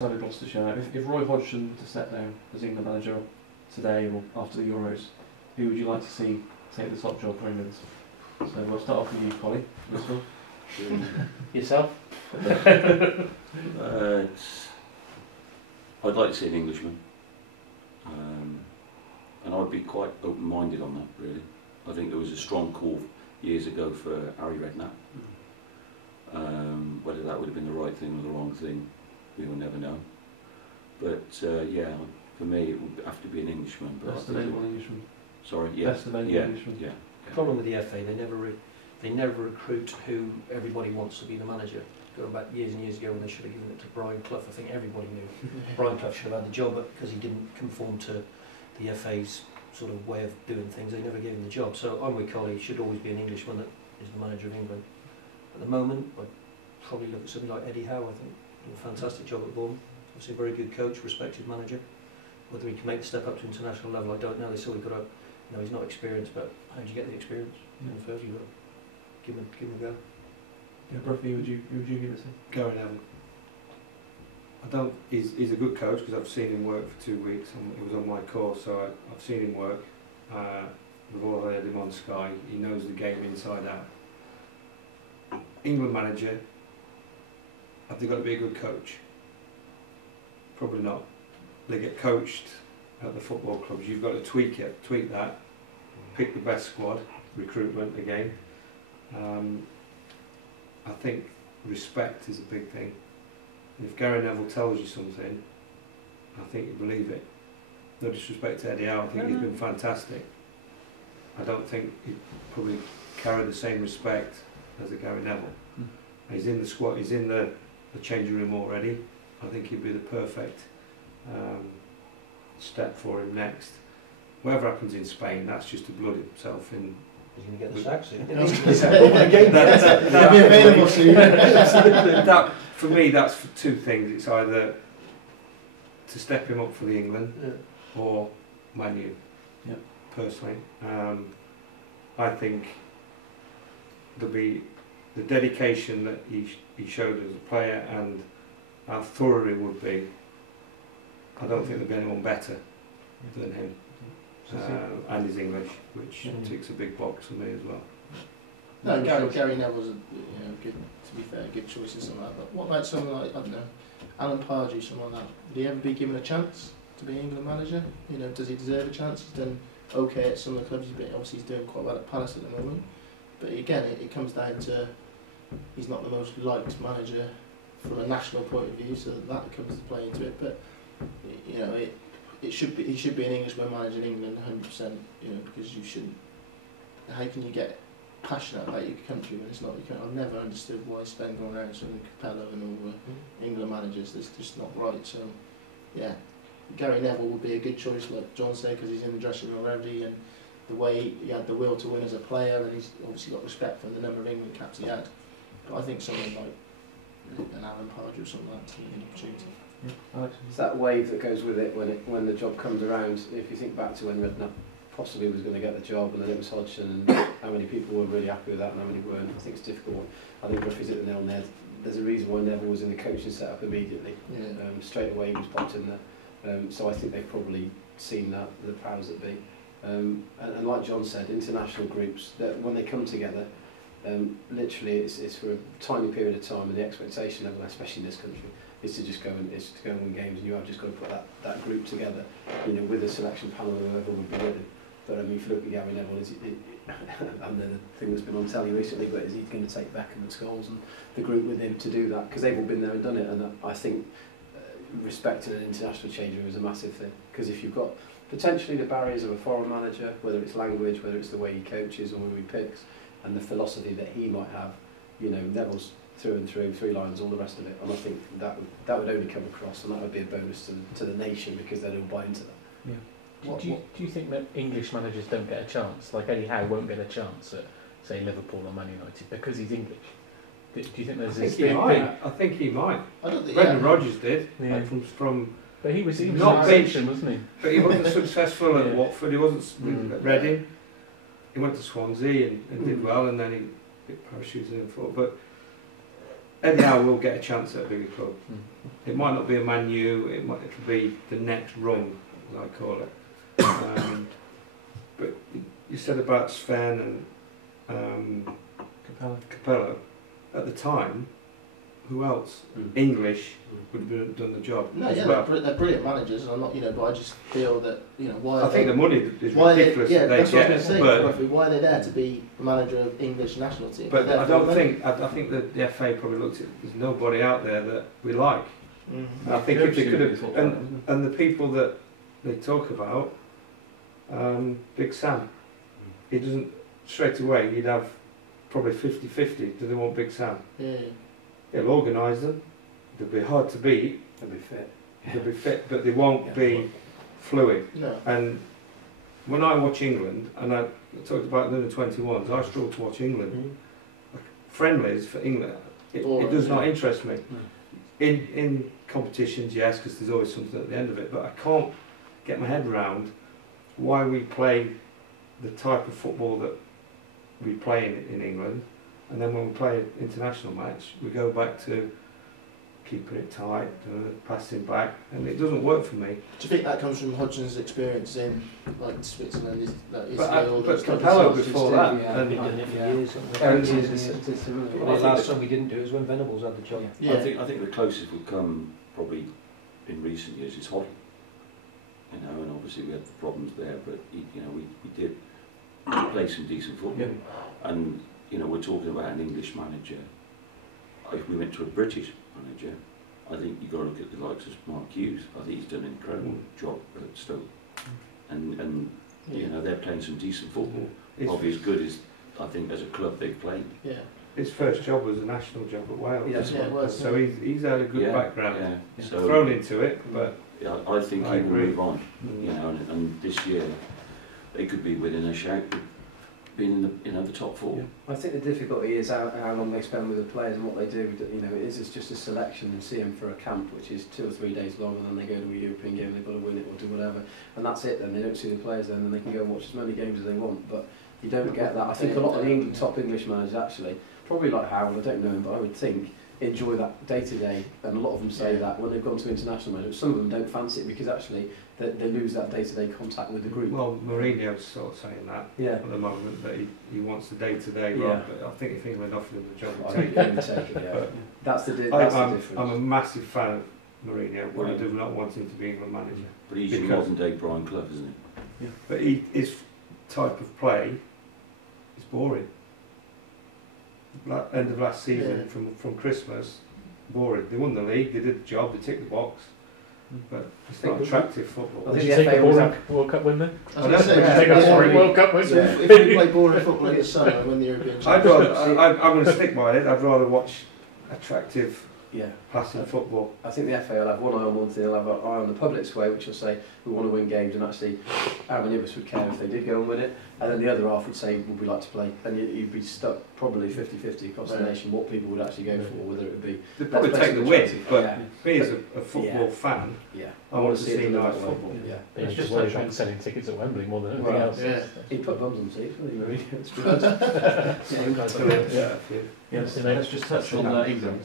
Outside of Gloucestershire, if Roy Hodgson were to step down as England manager today or after the Euros, who would you like to see take the top job for England? So we'll start off with you, Collie. Yourself? I'd like to see an Englishman, and I'd be quite open-minded on that, really. I think there was a strong call years ago for Harry Redknapp. Whether that would have been the right thing or the wrong thing, we will never know. But yeah, for me it would have to be an Englishman. Best available Englishman. Sorry, yeah. Best available Englishman. Yeah. The problem with the FA, they never recruit who everybody wants to be the manager. Going back years and years ago when they should have given it to Brian Clough, I think everybody knew Brian Clough should have had the job, but because he didn't conform to the FA's sort of way of doing things, they never gave him the job. So I'm with Collie, it should always be an Englishman that is the manager of England. At the moment, I'd probably look at somebody like Eddie Howe. I think did a fantastic job at Bournemouth. Obviously a very good coach, respected manager. Whether he can make the step up to international level, I don't know. They saw he got up. He's not experienced, but how do you get the experience? First, you've got to give him a go. Yeah, Brough, who would you give it to? Gary Neville. He's a good coach because I've seen him work for 2 weeks. And he was on my course, so I've seen him work. We've all heard him on Sky. He knows the game inside out. England manager. Have they got to be a good coach? Probably not. They get coached at the football clubs. You've got to tweak that, pick the best squad, recruitment again. I think respect is a big thing. And if Gary Neville tells you something, I think you believe it. No disrespect to Eddie Howe, I think he's been fantastic. I don't think he probably carry the same respect as a Gary Neville. He's in the squad, he's in the changing room already. I think he'd be the perfect step for him next. Whatever happens in Spain, that's just to blood himself in. He's going to get the Sykes in. That'll be available soon. That, for me, that's for two things. It's either to step him up for the England or Man U. Yep. Personally, I think there'll be the dedication that he showed as a player and how thorough he would be. I don't think there'll be anyone better than him. And his English, which ticks a big box for me as well. No, Gary Neville's good, to be fair, good choice and something like that. But what about someone like, I don't know, Alan Pardew, someone like that? Would he ever be given a chance to be England manager? Does he deserve a chance? He's done okay at some of the clubs. Obviously he's doing quite well at Palace at the moment. But again, it comes down to he's not the most liked manager from a national point of view, so that comes to play into it. But he should be an Englishman managing England 100%. Because you shouldn't. How can you get passionate about your country when it's not your country? I've never understood why Sven going around saying Capello and all the England managers. That's just not right. So yeah, Gary Neville would be a good choice, like John said, because he's in the dressing room already, and the way he had the will to win as a player, and he's obviously got respect for the number of England caps he had. But I think someone like an Alan Pardew or something like that to an opportunity. It's that wave that goes with it when the job comes around. If you think back to when Redknapp possibly was going to get the job, and then it was Hodgson, and how many people were really happy with that and how many weren't. I think it's difficult. I think Brough hit the nail on the head. There's a reason why Neville was in the coaching setup immediately. Straight away he was popped in there. So I think they've probably seen that, the powers that be. And like John said, international groups, that when they come together, literally it's for a tiny period of time, and the expectation level, especially in this country, is to just go and win games, and you have just got to put that group together, with a selection panel or whoever would be with it. But if you look at Gary Neville, and the thing that's been on telly recently, but is he going to take Beckham and Scholes and the group with him to do that? Because they've all been there and done it, and I think respecting an international change room is a massive thing. Because if you've got potentially the barriers of a foreign manager, whether it's language, whether it's the way he coaches or who he picks, and the philosophy that he might have, Neville's through and through, 3 lines, all the rest of it, and I think that would only come across, and that would be a bonus to the nation, because they'd all buy into that. Yeah. Do you think that English managers don't get a chance? Like Eddie Howe won't get a chance at, say, Liverpool or Man United because he's English. Do you think there's this thing? I think he might. I don't think Brendan Rodgers did. Yeah. From but he was not Asian, wasn't he? But he wasn't successful at Watford. He wasn't at Reading. He went to Swansea and did well, and then he parachuted in for. But Eddie Howe will get a chance at a bigger club. It might not be a Man U, it'll be the next rung, as I call it. But you said about Sven and Capello. At the time, who else? English would have done the job. No, as yeah, well. they're brilliant managers, and I'm not, but I just feel that, why. I think the money is why ridiculous. yeah, that that's they what I get, was going but to say. Why are they there to be the manager of English national team? But I don't think. I think that the FA probably looked at. There's nobody out there that we like. Mm-hmm. I think if they could have, and the people that they talk about, Big Sam, he doesn't straight away. He'd have probably 50-50. Do they want Big Sam? Yeah. He'll organise them. They'll be hard to beat. They'll be fit. They'll be fit, but they won't be fluid. No. And when I watch England, and I talked about the under 21s, I struggle to watch England. Friendlies for England, it does not interest me. In competitions, yes, because there's always something at the end of it, but I can't get my head around why we play the type of football that we play in England, and then when we play an international match, we go back to keeping it tight, passing back, and it doesn't work for me. Do you think that comes from Hodgson's experience in like Switzerland? But Capello before that, Been doing it for years. I The last time we didn't do it was when Venables had the job. Yeah. I think the closest we've come probably in recent years is Hodgson. And obviously we had the problems there, but we did play some decent football. And we're talking about an English manager. If we went to a British manager, I think you've got to look at the likes of Mark Hughes. I think he's done an incredible job at Stoke, and they're playing some decent football. Probably as good as I think as a club they've played. Yeah. His first job was a national job at Wales. Yeah, it was. So he's had a good background. Yeah. So Thrown into it, but I think I he will agree. move on. And this year they could be within a shout, being in the top four. I think the difficulty is how long they spend with the players and what they do. It's just a selection and see them for a camp, which is 2 or 3 days long, and then they go to a European game and they've got to win it or do whatever, and that's it. Then they don't see the players, then they can go and watch as many games as they want. But you don't get that. I think a lot of the top English managers actually, probably like Howard, I don't know him, but I would think enjoy that day to day, and a lot of them say that when they've gone to international managers. Some of them don't fancy it because actually they lose that day to day contact with the group. Well, Mourinho's sort of saying that at the moment, that he wants the day to day. But I think if England offered him the job, he'd take it. That's the difference. I'm a massive fan of Mourinho, but I do not want him to be England manager. But he's a modern day Brian Clough, isn't he? Yeah. But his type of play is boring. End of last season, from Christmas, boring. They won the league, they did the job, they ticked the box, but it's not attractive football. Would you take a boring World Cup win then? I was going to say, Take a boring World Cup win. So if we play boring football in the summer and win the European Championship, I'm going to stick by it. I'd rather watch attractive, passing football. I think the FA will have one eye on one thing, they'll have an eye on the public's way, which will say we want to win games, and actually how many of us would care if they did go and win it, and then the other half would say would we like to play, and you'd be stuck probably 50-50 across the nation what people would actually go for, whether it would be They'd probably take the win, but me as a football fan, I want to see nice football. It's just worried about selling tickets at Wembley more than anything else. He put bums on seats, wouldn't he? Let's just touch on England.